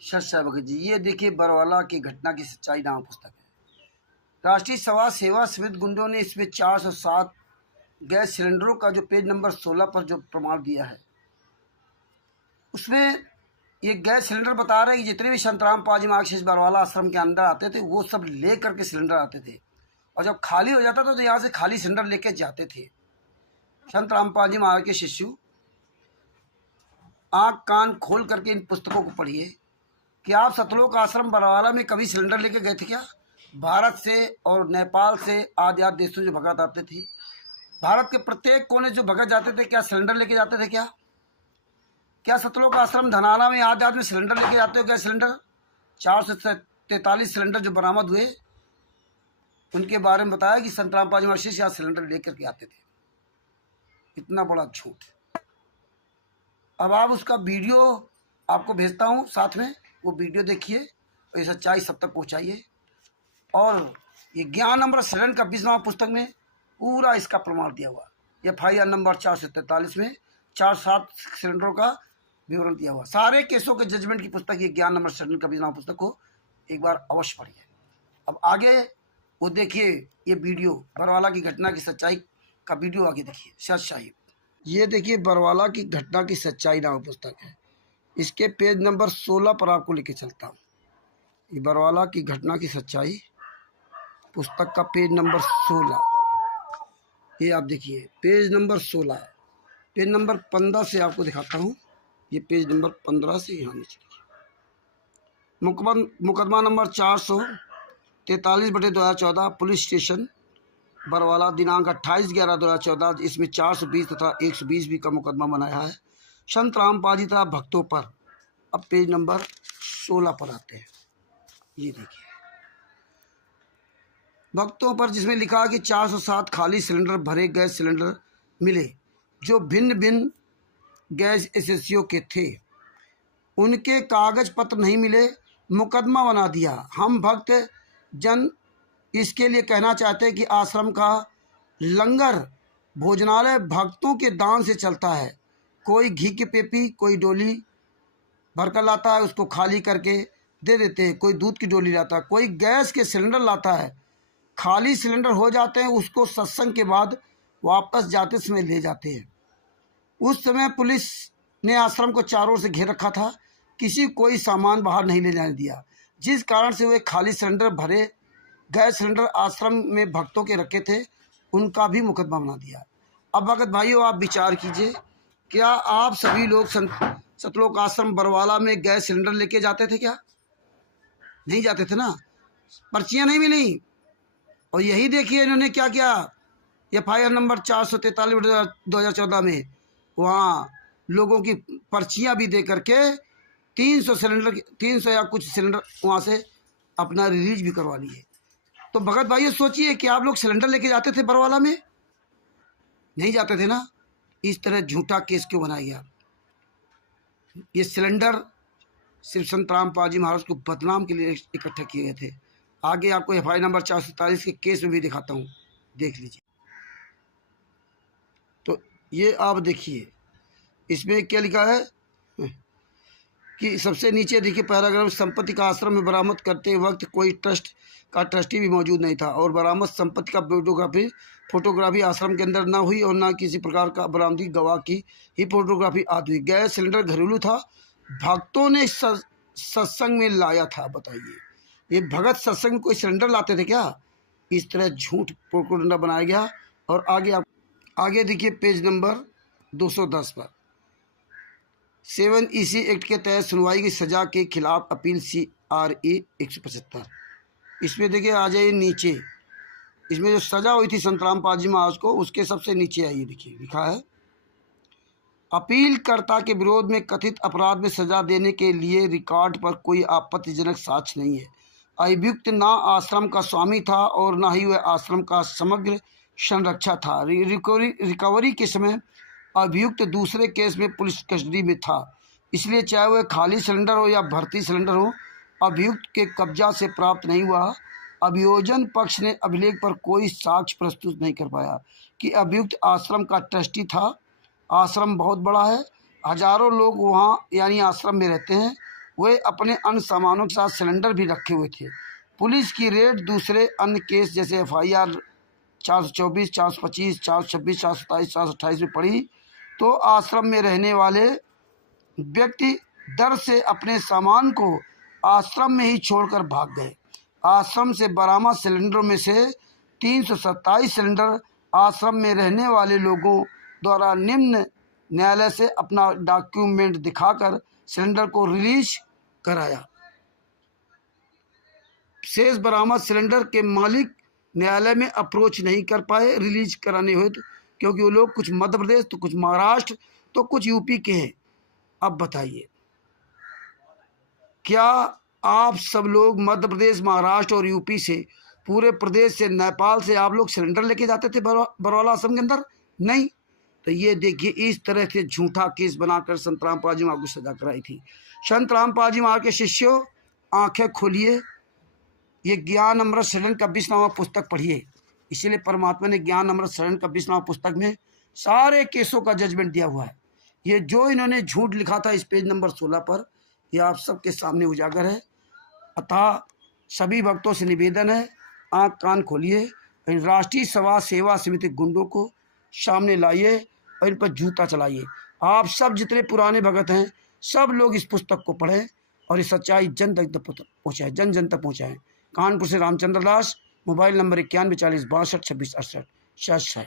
शश भगत जी, ये देखिए बरवाला की घटना की सच्चाई नाम पुस्तक है। राष्ट्रीय समाज सेवा समिति गुंडों ने इसमें 407 गैस सिलेंडरों का जो पेज नंबर 16 पर जो प्रमाण दिया है, उसमें ये गैस सिलेंडर बता रहे हैं कि जितने भी संतराम पाजी मार्क्सिस्ट बरवाला आश्रम के अंदर आते थे वो सब ले करके सिलेंडर आते थे, और जब खाली हो जाता था तो यहाँ से खाली सिलेंडर लेके जाते थे। संतराम पाजी महाराज के शिष्य आँख कान खोल करके इन पुस्तकों को पढ़िए कि आप सतलोक आश्रम बरवाला में कभी सिलेंडर लेके गए थे क्या? भारत से और नेपाल से आदि देशों जो भगत आते थे, भारत के प्रत्येक कोने जो भगत जाते थे, क्या सिलेंडर लेके जाते थे? क्या सतलोक आश्रम धनाना में आदि में सिलेंडर लेके जाते हो? क्या सिलेंडर 443 सिलेंडर जो बरामद हुए, उनके बारे में बताया कि संतराम पाजी महाराज यहाँ सिलेंडर लेकर के आते थे। इतना बड़ा झूठ। अब आप उसका वीडियो आपको भेजता हूँ साथ में, वो वीडियो देखिए और ये सच्चाई सब तक पहुँचाइए। और ये ज्ञान नंबर शरण का 20वां पुस्तक में पूरा इसका प्रमाण दिया हुआ, FIR नंबर 443 में 407 सिलेंडरों का विवरण दिया हुआ। सारे केसों के जजमेंट की पुस्तक ये ज्ञान नंबर शरण का 20वां पुस्तक को एक बार अवश्य पढ़िए। अब आगे वो देखिए, ये वीडियो बरवाला की घटना की सच्चाई का वीडियो आगे देखिए। सच साहिब, ये देखिए बरवाला की घटना की सच्चाई नाम पुस्तक है। इसके पेज नंबर 16 पर आपको लेके चलता हूँ। ये बरवाला की घटना की सच्चाई पुस्तक का पेज नंबर 16, ये आप देखिए पेज नंबर 16 है। पेज नंबर 15 से आपको दिखाता हूँ। ये पेज नंबर 15 से यहाँ नीचे मुकदमा नंबर 443/2014 पुलिस स्टेशन बरवाला दिनांक 28/11/2014। इसमें 420 तथा 120 भी का मुकदमा बनाया है संत राम पाजी तथा भक्तों पर। अब पेज नंबर 16 पर आते हैं। ये देखिए भक्तों पर, जिसमें लिखा कि 407 खाली सिलेंडर भरे गैस सिलेंडर मिले जो भिन्न भिन्न गैस एजेंसियों के थे। उनके कागज पत्र नहीं मिले, मुकदमा बना दिया। हम भक्त जन इसके लिए कहना चाहते हैं कि आश्रम का लंगर भोजनालय भक्तों के दान से चलता है। कोई घी की पेपी, कोई डोली भरकर लाता है, उसको खाली करके दे देते हैं। कोई दूध की डोली लाता है, कोई गैस के सिलेंडर लाता है। खाली सिलेंडर हो जाते हैं, उसको सत्संग के बाद वापस जाते समय ले जाते हैं। उस समय पुलिस ने आश्रम को चारों ओर से घेर रखा था, किसी कोई सामान बाहर नहीं ले जाने दिया, जिस कारण से वे खाली सिलेंडर भरे गैस सिलेंडर आश्रम में भक्तों के रखे थे, उनका भी मुकदमा बना दिया। अब भगत भाइयों, आप विचार कीजिए, क्या आप सभी लोग सतलोक आश्रम बरवाला में गैस सिलेंडर लेके जाते थे? क्या नहीं जाते थे ना? पर्चियाँ नहीं मिली। और यही देखिए इन्होंने क्या किया, FIR नंबर 443/2014 में वहाँ लोगों की पर्चियाँ भी दे करके 300 या कुछ सिलेंडर वहाँ से अपना रिलीज भी करवा लिए। तो भगत भाइयों सोचिए कि आप लोग सिलेंडर लेके जाते थे बरवाला में? नहीं जाते थे ना? इस तरह झूठा केस क्यों बनाया गया? ये सिलेंडर सिर्फ संत राम पाजी महाराज को बदनाम के लिए इकट्ठा किए गए थे। आगे आपको FIR नंबर 447 के केस में भी दिखाता हूँ, देख लीजिए। तो ये आप देखिए, इसमें क्या लिखा है कि सबसे नीचे देखिए पैराग्राफ, संपत्ति का आश्रम में बरामद करते वक्त कोई ट्रस्ट का ट्रस्टी भी मौजूद नहीं था और बरामद संपत्ति का फोटोग्राफी आश्रम के अंदर ना हुई और ना किसी प्रकार का बरामदी गवाह की ही फोटोग्राफी आदि हुई। गैस सिलेंडर घरेलू था, भक्तों ने सत्संग में लाया था। बताइए, ये भगत सत्संग में कोई सिलेंडर लाते थे क्या? इस तरह झूठ प्रोपोगंडा बनाया गया। और आगे देखिए पेज नंबर 210 पर 7 EC एक्ट के तहत सुनवाई की सजा के खिलाफ अपील CRA 175। इसमें देखिए आ जाइए नीचे, इसमें जो सजा हुई थी संतराम पाजी महाराज को, उसके सबसे नीचे आइए, देखिए लिखा है, अपीलकर्ता के विरोध में कथित अपराध में सजा देने के लिए रिकॉर्ड पर कोई आपत्तिजनक साक्ष्य नहीं है। अभियुक्त ना आश्रम का स्वामी था और ना ही वह आश्रम का समग्र संरक्षक था। रिकवरी के समय अभियुक्त दूसरे केस में पुलिस कस्टडी में था, इसलिए चाहे वह खाली सिलेंडर हो या भर्ती सिलेंडर हो, अभियुक्त के कब्जा से प्राप्त नहीं हुआ। अभियोजन पक्ष ने अभिलेख पर कोई साक्ष्य प्रस्तुत नहीं कर पाया कि अभियुक्त आश्रम का ट्रस्टी था। आश्रम बहुत बड़ा है, हजारों लोग वहाँ यानी आश्रम में रहते हैं वे अपने अन्य सामानों के साथ सिलेंडर भी रखे हुए थे। पुलिस की रेड दूसरे अन्य केस जैसे FIR 424, 425, 426, 427, 428 में पड़ी तो आश्रम में रहने वाले व्यक्ति डर से अपने सामान को आश्रम में ही छोड़कर भाग गए। आश्रम से बरामद सिलेंडरों में से 327 सिलेंडर आश्रम में रहने वाले लोगों द्वारा निम्न न्यायालय से अपना डॉक्यूमेंट दिखाकर सिलेंडर को रिलीज कराया। शेष बरामद सिलेंडर के मालिक न्यायालय में अप्रोच नहीं कर पाए रिलीज कराने हुए, क्योंकि वो लोग कुछ मध्य प्रदेश तो कुछ महाराष्ट्र तो कुछ यूपी के हैं। अब बताइए, क्या आप सब लोग मध्य प्रदेश, महाराष्ट्र और यूपी से, पूरे प्रदेश से, नेपाल से आप लोग सिलेंडर लेके जाते थे बरवाला आश्रम के अंदर? नहीं। तो ये देखिए, इस तरह से झूठा केस बनाकर संत रामपाल जी महाराज को सजा कराई थी। संत रामपाल जी महाराज के शिष्यों, आंखें खोलिए, ये ज्ञान अमृत शरण कबीरनामा पुस्तक पढ़िए। इसीलिए परमात्मा ने ज्ञान अमृत शरण कबीरनामा पुस्तक में सारे केसों का जजमेंट दिया हुआ है। ये जो इन्होंने झूठ लिखा था इस पेज नंबर 16 पर, यह आप सबके सामने उजागर है। अतः सभी भक्तों से निवेदन है, आंख कान खोलिए, राष्ट्रीय सभा सेवा समिति गुंडों को सामने लाइए और इन पर जूता चलाइए। आप सब जितने पुराने भगत हैं, सब लोग इस पुस्तक को पढ़ें और इस सच्चाई जन तक पहुँचाएँ, जन जन तक पहुँचाएँ। कानपुर से रामचंद्र दास, मोबाइल नंबर 91 40 62 26 68।